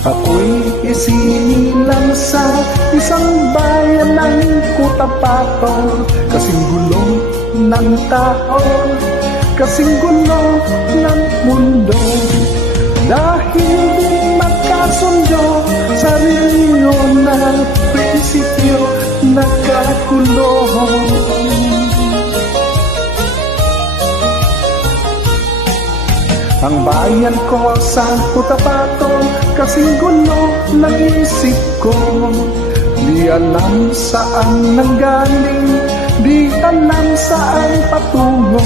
Ako'y isinilang sa isang bayan ng Cotabato, kasing gulo ng tao, kasing gulo ng mundo. Dahil di magkasundo sa rehiyon ng prinsipyo, nagkakulong. Ang bayan ko sa Cotabato, kasing gulo ng isip ko. Di alam saan nanggaling, di alam saan patungo.